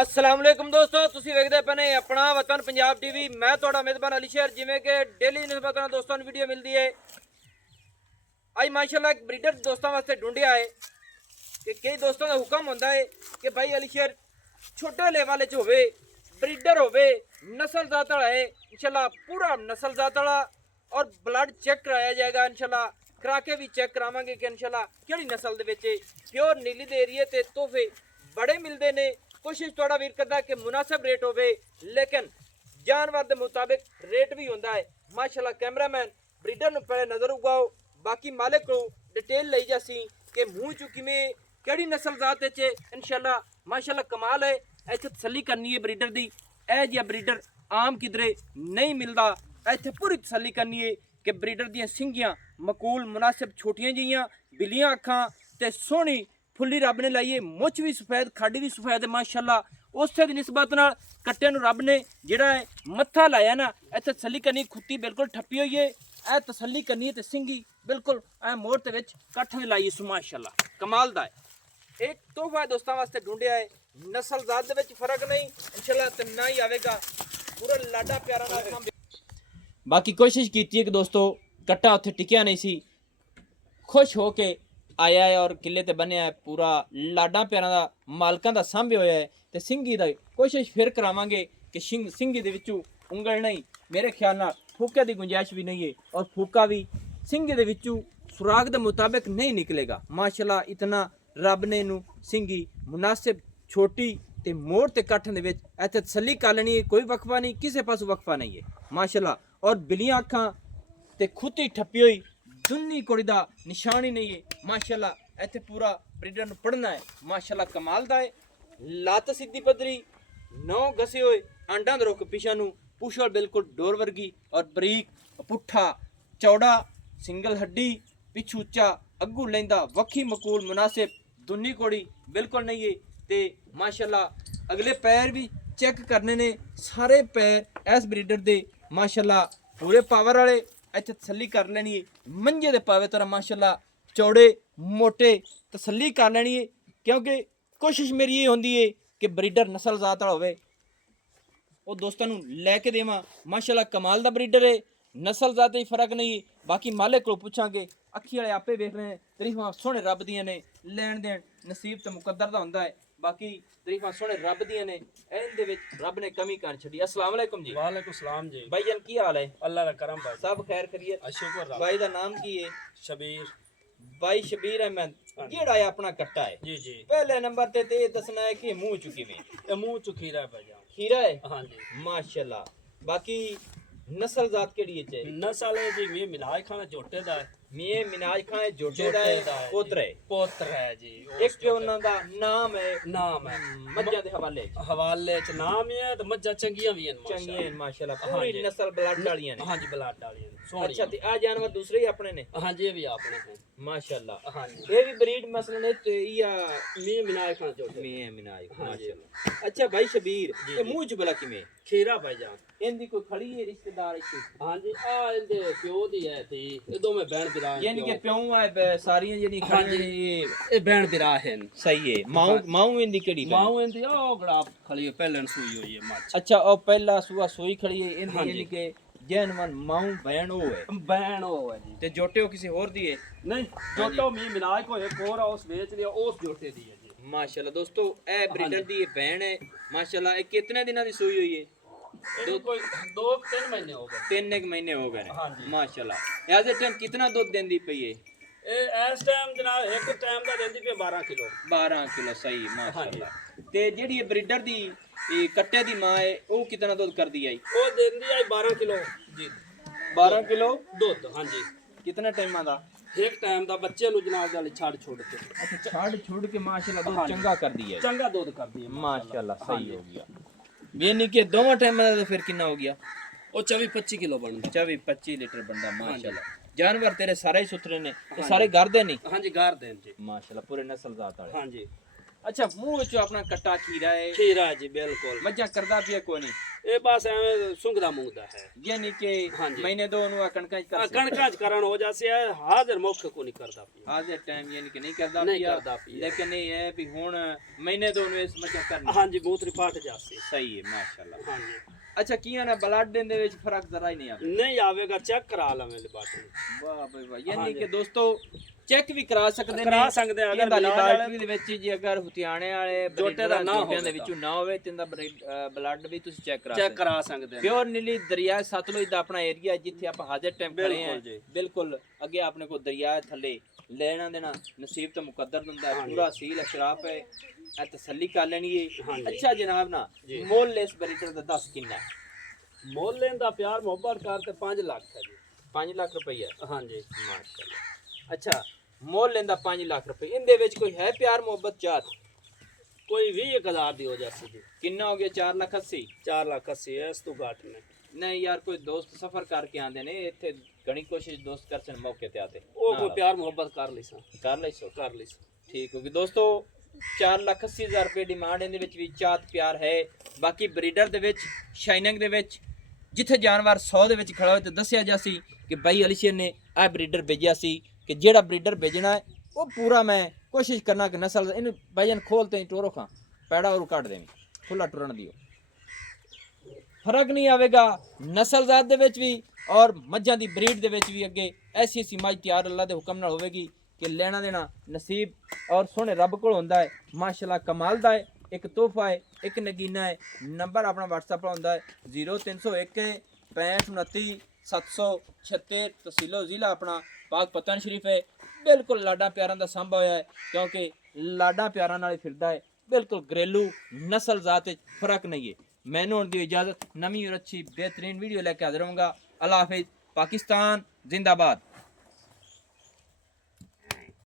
अस्सलाम वालेकुम दोस्तों, ਤੁਸੀਂ ਵੇਖਦੇ ਪਏ ਨੇ ਆਪਣਾ ਵਤਨ ਪੰਜਾਬ ਟੀਵੀ। ਮੈਂ ਤੁਹਾਡਾ ਮੇਜ਼ਬਾਨ ਅਲੀ ਸ਼ੇਰ। ਜਿਵੇਂ ਕਿ ਡੇਲੀ ਨਿਸਬਤਾਂ ਦੋਸਤਾਂ ਨੂੰ ਵੀਡੀਓ ਮਿਲਦੀ ਹੈ, ਅੱਜ ਮਾਸ਼ਾਅੱਲਾ ਇੱਕ ਬਰੀਡਰ ਦੋਸਤਾਂ ਵਾਸਤੇ ਢੂੰਢਿਆ ਹੈ ਕਿ ਕਈ ਦੋਸਤਾਂ ਦਾ ਹੁਕਮ ਹੁੰਦਾ ਹੈ ਕਿ ਭਾਈ ਅਲੀ ਸ਼ੇਰ ਛੋਟੇ ਲੈਵਲ 'ਚ ਹੋਵੇ, ਬਰੀਡਰ ਹੋਵੇ, ਨਸਲਜ਼ਾਤ ਵਾਲਾ ਹੈ। इंशाल्लाह पूरा नस्लजात वाला और ब्लड चेक कराया जाएगा। इंशाल्लाह करा के भी चेक करावांगे कि इंशाल्लाह किहड़ी नस्ल दे विच प्योर नीली दे एरिए ते तोहफे बड़े मिलते ने। कोशिश थोड़ा वीर करदा कि मुनासिब रेट होवे, लेकिन जानवर के मुताबिक रेट भी होंदा है। माशाल्लाह कैमरामैन ब्रीडर नूं पहले नज़र उगाओ, बाकी मालिक को डिटेल लई जासी कि मूँह चू किवें किहड़ी नस्ल जात विच इंशाल्लाह माशाल्लाह कमाल है। इत्थे तसल्ली करनी है ब्रीडर दी। ਇਹ ਜਿਹਾ ਬਰੀਡਰ ਆਮ ਕਿਧਰੇ ਨਹੀਂ ਮਿਲਦਾ। ਇੱਥੇ ਪੂਰੀ ਤਸੱਲੀ ਕਰਨੀ ਹੈ ਕਿ ਬਰੀਡਰ ਦੀਆਂ ਸਿੰਗੀਆਂ ਮਕੂਲ ਮੁਨਾਸਿਬ ਛੋਟੀਆਂ ਜਿਹੀਆਂ ਬਿੱਲੀਆਂ ਅੱਖਾਂ ਤੇ ਸੋਹਣੀ ਫੁੱਲੀ ਰੱਬ ਨੇ ਲਾਈਏ। ਮੁੱਛ ਵੀ ਸਫੈਦ, ਖਾਡੀ ਵੀ ਸਫੈਦ ਹੈ ਮਾਸ਼ਾਅੱਲਾ। ਉਸੇ ਦੀ ਨਿਸਬਤ ਨਾਲ ਕੱਟੇ ਨੂੰ ਰੱਬ ਨੇ ਜਿਹੜਾ ਹੈ ਮੱਥਾ ਲਾਇਆ ਨਾ, ਇੱਥੇ ਤਸੱਲੀ ਕਰਨੀ। ਖੁੱਤੀ ਬਿਲਕੁਲ ਠੱਪੀ ਹੋਈ ਹੈ, ਇਹ ਤਸੱਲੀ ਕਰਨੀ ਹੈ ਤੇ ਸਿੰਗੀ ਬਿਲਕੁਲ ਐ ਮੋੜ ਦੇ ਵਿੱਚ ਕੱਠ ਨੇ ਲਾਈ ਹੈ। ਮਾਸ਼ਾਅੱਲਾ ਕਮਾਲ ਦਾ ਹੈ। ਇੱਕ ਤੋਹਫਾ ਦੋਸਤਾਂ ਵਾਸਤੇ ਢੂੰਢਿਆ ਹੈ। नस्ल जात दे विच फर्क नहीं इंशाल्लाह ते ना ही आवेगा। पूरा लाडा प्यारा नाम। बाकी कोशिश की कि दोस्तों कट्टा उत्थे टिकिया नहीं सी, खुश हो के आया है और किले ते बनिया है। पूरा लाडा प्यारा दा मालकां दा सांभे होया है ते सिंगी दा कोशिश फिर करावांगे कि सिंगी दे विचों उंगल नहीं, मेरे ख्याल नाल फूके दी गुंजाइश भी नहीं है और फूका भी सिंगी दे विचों सुराग दे मुताबिक नहीं निकलेगा। माशाल्लाह इतना रब ने नू सिंगी मुनासिब छोटी ते मोड़ ते कट्ठ दे विच इत्थे तसल्ली कर लेनी है। कोई वक्फा नहीं, किसी पासों वक्फा नहीं है माशाल्लाह। और बिलियां अखां ते खुती ठप्पी हुई दुन्नी कुड़ी दा निशान ही नहीं है माशाल्लाह। इत्थे पूरा ब्रीडर नूं पढ़ना है माशाल्लाह कमाल दा है। लत्त सीधी पद्धरी, नौ घसे होए आंडा दा रुख पिछां नूं, पुछल बिल्कुल डोर वर्गी और बरीक, पुट्ठा चौड़ा, सिंगल हड्डी, पिछू उच्चा, अग्गू लैंदा, वक्खी मकूल मुनासिब, दुन्नी कुड़ी बिल्कुल नहीं है। ते माशाल्लाह अगले पैर भी चेक करने ने, सारे पैर इस ब्रीडर दे माशाल्लाह पूरे पावर वाले। इत्थे तसल्ली कर लेनी है मंजे दे पावे तरह माशाल्लाह चौड़े मोटे तसल्ली कर लेनी है। क्योंकि कोशिश मेरी ये होंदी है कि ब्रीडर नस्ल जात वाला होवे, वो दोस्तों नूं लैके देवां। माशाल्लाह कमाल दा ब्रीडर है, नस्ल जात ही फर्क नहीं है। बाकी मालिक को पुछांगे, अखी वाले आपे वेख रहे हैं। तरीफां सोहणे रब दियां ने, लैण देण नसीब ते मुकद्दर दा हुंदा है। बाकी तरीफां सोहणे रब दियां ने, इहदे विच रब ने कमी कर छड़ी। अस्सलाम वालेकुम जी। वालेकुम सलाम जी। भाईजान की हाल है? अल्लाह दा करम भाई। सब खैर खैरियत? शुक्र भाई दा नाम की है? शबीर भाई शबीर अहमद। जेड़ा है अपना कट्टा है जी जी। पहले नंबर ते ये दसना है कि मुंह चुकी में ये मुंह चु खीरा है भाईजान। खीरा है हाँ जी। माशाल्लाह। बाकी नस्ल जात केड़ी है? नस्ल है जी मी मिलाज खाना जोटे दा है। मिये मिनाज खाने जोटे दा है, पोतरे पोत्र है जी। एक पे उन्हां दा नाम है, नाम है मज्जां दे हवाले हवाले च नाम है तो मज्जा चंगियां भी हैं चंगियां हैं माशाल्लाह। हाँ पूरी जी। नस्ल ब्लड वालियां ने। हाँ जी ब्लड डालियां अच्छा ते आ जानवर दूसरे ही अपने ने? हाँ जी ये भी आपने हैं माशाल्लाह। हाँ जी। ये भी ब्रीड मसलन है तो या मी मिलाज खाना जोटे मिये मिनाज हाँ जी। माशाल्लाह। अच्छा भाई शबीर जी, ये जी। मुंह च बला किवें खीरा भाईजान। इनदी कोई खड़ी है रिश्तेदार इत्थे? हाँ जी आ इंदे प्यो दी है ती ये दो में बहन बिरा यानी कि प्यों है सारियां जेडी हाँ खड़ी जी। ये ये बहन बिरा हैं। सही है। माऊ माऊ इनदी केड़ी है? माऊ इंदी ओ गड़ा खली है पहले सुई हुई है मच। अच्छा और पहला सुआ सोई खड़ी है इनदी हाँ यानी जी। कि जैनवन माऊ बहन ओ है बहन हो है जी। ते जोटे हो किसी और दी है? नहीं जोटो मी मिलाज को एक और उस बेच दिया उस जोटे दी है जी। माशाल्लाह दोस्तों ए ब्रीडर दी ये बहन है माशाल्लाह। ये कितने दिनों दी सोई हुई है? दो कोई 2-3 महीने हो गए। 3 महीने हो गए हाँ जी। माशाल्लाह। एज ए टाइम कितना दूध देंदी पई है? ए इस टाइम जनाब एक टाइम दा देंदी पे 12 किलो। 12 किलो सही हाँ जी। माशाल्लाह। ते जेडी ये ब्रीडर दी ये कट्टे दी मां है वो कितना दूध कर दी आई? ओ देंदी आई 12 किलो जी। 12 किलो दूध हाँ जी। कितने टाइम दा? एक टाइम दा बच्चे नु जनाब वाले छाड़ छोड़ के अच्छा छाड़ छोड़ के माशाल्लाह दूध हाँ जी। चंगा कर दिया है। चंगा दूध कर दिए माशाल्लाह हाँ सही जी। हो गया। यानी कि दोनों टाइम दा तो फिर कितना हो गया? ओ 24-25 किलो बन 24-25 लीटर बंदा हाँ जी। माशाल्लाह। जानवर तेरे सारे ही सुथरे ने ते हाँ सारे जी। घर दे नहीं? हाँ जी गार देन जी। माशाल्लाह पूरे नस्ल जात वाले। हाँ जी। ਅੱਛਾ ਮੂੰਹ ਵਿੱਚ ਆਪਣਾ ਕੱਟਾ ਖੀਰਾ ਹੈ ਖੀਰਾ ਜੀ ਬਿਲਕੁਲ ਮੱਝਾਂ ਕਰਦਾ ਪਿਆ ਕੋਈ ਨਹੀਂ ਇਹ ਬਸ ਐਵੇਂ ਸੁੰਘਦਾ ਮੁੰਗਦਾ ਹੈ ਯਾਨੀ ਕਿ ਹਾਂਜੀ। ਮਹੀਨੇ ਦੋ ਨੂੰ ਆ ਕਣਕਾਂ ਚ ਕਰ ਕਣਕਾਂ ਚ ਕਰਨ ਹੋ ਜਾਸੀ ਹੈ ਹਾਜ਼ਰ ਮੁੱਖ ਕੋ ਨਹੀਂ ਕਰਦਾ ਪਿਆ ਆਜ ਦੇ ਟਾਈਮ ਯਾਨੀ ਕਿ ਨਹੀਂ ਕਰਦਾ ਨਹੀਂ ਪਿਆ ਕਰਦਾ ਪਿਆ। ਲੇਕਿਨ ਇਹ ਹੈ ਵੀ ਹੁਣ ਮਹੀਨੇ ਦੋ ਨੂੰ ਇਸ ਮੱਝਾਂ ਕਰਨੀ ਹਾਂਜੀ ਬੂਤਰੀ ਪਾਟ ਜਾਸੀ ਸਹੀ ਹੈ ਮਾਸ਼ਾਅੱਲਾ ਹਾਂਜੀ ਅੱਛਾ ਕੀਆਂ ਨਾ ਬਲੱਡ ਦੇ ਵਿੱਚ ਫਰਕ ਜ਼ਰਾ ਹੀ ਨਹੀਂ ਆਵੇ ਨਹੀਂ ਆਵੇਗਾ ਚੈੱਕ ਕਰਾ ਲਵਾਂ ਬਾਟੇ ਵਾਹ ਬਈ ਵਾਹ ਯਾਨੀ ਕਿ ਦੋਸਤੋ ਚੈੱਕ ਵੀ ਕਰਾ ਸਕਦੇ ਨੇ ਕਰਾ ਸਕਦੇ ਆ, ਅਗਰ ਲੈਬੋਰੇਟਰੀ ਦੇ ਵਿੱਚ ਜੀ ਅਗਰ ਹੁਤਿਆਣੇ ਵਾਲੇ ਜੋਟੇ ਦਾ ਨਾ ਜੋਟਿਆਂ ਦੇ ਹੋਵੇ ਵਿੱਚੋਂ ਨਾ ਹੋਵੇ ਤੇ ਇਹਦਾ ਬਲੱਡ ਵੀ ਤੁਸੀਂ ਚੈੱਕ ਕਰਾ ਚੈੱਕ ਸਕਦੇ ਕਰਾ ਸਕਦੇ ਆ ਪਿਓਰ ਨੀਲੀ ਦਰਿਆ ਸਤਲੁਜ ਦਾ ਆਪਣਾ ਏਰੀਆ ਜਿੱਥੇ ਆਪਾਂ ਹਾਜ਼ਰ ਟਾਈਮ ਖੜੇ ਬਿਲਕੁਲ ਹਾਂ ਜੀ। ਬਿਲਕੁਲ ਅੱਗੇ ਆਪਣੇ ਕੋਲ ਦਰਿਆ ਥੱਲੇ ਲੈਣਾ ਦੇਣਾ ਨਸੀਬ ਤੇ ਮੁਕੱਦਰ ਹੁੰਦਾ ਹੈ ਪੂਰਾ ਸੀਲ ਅਸ਼ਰਾਫ ਹੈ ਇਹ ਤਸੱਲੀ ਕਰ ਲੈਣੀ ਹੈ ਹਾਂਜੀ। ਅੱਛਾ ਜਨਾਬ ਨਾ ਮੁੱਲ ਇਸ ਬਰੀਡਰ ਦਾ 10 ਕਿੰਨਾ ਹੈ ਮੁੱਲ ਲੈਂਦਾ ਪਿਆਰ ਮੁਹੱਬਤ ਕਰ ਤੇ 5 ਲੱਖ ਹੈ ਜੀ 5 ਲੱਖ ਰੁਪਈਆ ਹਾਂਜੀ ਮਾਸ਼ਾਅੱਲਾ ਅੱਛਾ ਮੁੱਲ ਲੈਂਦਾ 5 ਲੱਖ ਰੁਪਏ ਇਹਦੇ ਵਿੱਚ ਕੋਈ ਹੈ ਪਿਆਰ ਮੁਹੱਬਤ ਚਾਹਤ ਕੋਈ 20,000 ਦੀ ਹੋ ਜਾਸੀ ਜੀ ਕਿੰਨਾ ਹੋ ਗਿਆ 4 ਲੱਖ 80 4 ਲੱਖ 80 ਹੈ ਇਸ ਤੋਂ ਘੱਟ ਨਹੀਂ ਨਹੀਂ ਯਾਰ ਕੋਈ ਦੋਸਤ ਸਫਰ ਕਰਕੇ ਆਂਦੇ ਨੇ ਇੱਥੇ ਘਣੀ ਕੋਸ਼ਿਸ਼ ਦੋਸਤ ਕਰਸਨ ਮੌਕੇ ਤੇ ਆਤੇ ਉਹ ਕੋਈ ਪਿਆਰ ਮੁਹੱਬਤ ਕਰ ਲਈ ਸਾਂ ਕਰ ਲਈ ਸੋ ਕਰ ਲਈ ਸਾਂ ਠੀਕ ਹੋ ਗਈ ਦੋਸਤੋ 4,80,000 ਰੁਪਏ ਡਿਮਾਂਡ ਇਹਦੇ ਵਿੱਚ ਵੀ ਚਾਤ ਪਿਆਰ ਹੈ ਬਾਕੀ ਬਰੀਡਰ ਦੇ ਵਿੱਚ ਸ਼ਾਈਨਿੰਗ ਦੇ ਵਿੱਚ ਜਿੱਥੇ ਜਾਨਵਰ 100 ਦੇ ਵਿੱਚ ਖੜਾ ਹੋਏ ਤੇ ਦੱਸਿਆ ਜਾਸੀ ਕਿ ਬਾਈ ਅਲੀਸ਼ਰ ਨੇ ਆ ਬਰੀਡਰ ਭੇਜਿਆ ਸੀ ਕਿ ਜਿਹੜਾ ਬਰੀਡਰ ਭੇਜਣਾ ਹੈ ਉਹ ਪੂਰਾ ਮੈਂ ਕੋਸ਼ਿਸ਼ ਕਰਨਾ ਕਿ ਨਸਲ ਇਹਨੂੰ ਭਾਈਜਾਨ ਖੋਲ ਤੇ ਟੋਰੋ ਖਾਂ ਪੈੜਾ ਉਹ ਕੱਢ ਦੇਵੀਂ ਖੁੱਲਾ ਟੁਰਨ ਦਿਓ ਫਰਕ ਨਹੀਂ ਆਵੇਗਾ ਨਸਲ ਜ਼ਾਤ ਦੇ ਵਿੱਚ ਵੀ ਔਰ ਮੱਝਾਂ ਦੀ ਬਰੀਡ ਦੇ ਵਿੱਚ ਵੀ ਅੱਗੇ ਐਸੀ ਐਸੀ ਮੱਝ ਤਿਆਰ ਅੱਲਾ ਦੇ ਹੁਕਮ ਨਾਲ ਹੋਵੇਗੀ ਕਿ ਲੈਣਾ ਦੇਣਾ ਨਸੀਬ ਔਰ ਸੋਹਣੇ ਰੱਬ ਕੋਲ ਹੁੰਦਾ ਹੈ ਮਾਸ਼ਾਅੱਲਾ ਕਮਾਲ ਦਾ ਹੈ ਇੱਕ ਤੋਹਫਾ ਹੈ ਇੱਕ ਨਗੀਨਾ ਹੈ ਨੰਬਰ ਆਪਣਾ WhatsApp ਦਾ ਹੁੰਦਾ ਹੈ 0301 6529 736 ਤਹਿਸੀਲੋ ਜ਼ਿਲ੍ਹਾ ਆਪਣਾ ਪਾਕ ਪਤਨ ਸ਼ਰੀਫ ਹੈ ਬਿਲਕੁਲ ਲਾਡਾ ਪਿਆਰਾਂ ਦਾ ਸੰਭਾ ਹੋਇਆ ਹੈ ਕਿਉਂਕਿ ਲਾਡਾ ਪਿਆਰਾਂ ਨਾਲ ਹੀ ਫਿਰਦਾ ਹੈ ਬਿਲਕੁਲ ਘਰੇਲੂ ਨਸਲ ਜ਼ਾਤ ਵਿੱਚ ਫਰਕ ਨਹੀਂ ਹੈ ਮੈਨੂੰ ਹੁਣ ਦੀ ਇਜਾਜ਼ਤ ਨਵੀਂ ਔਰ ਅੱਛੀ बेहतरीन वीडियो लेके हाजिर होऊंगा अल्लाह हाफिज पाकिस्तान जिंदाबाद।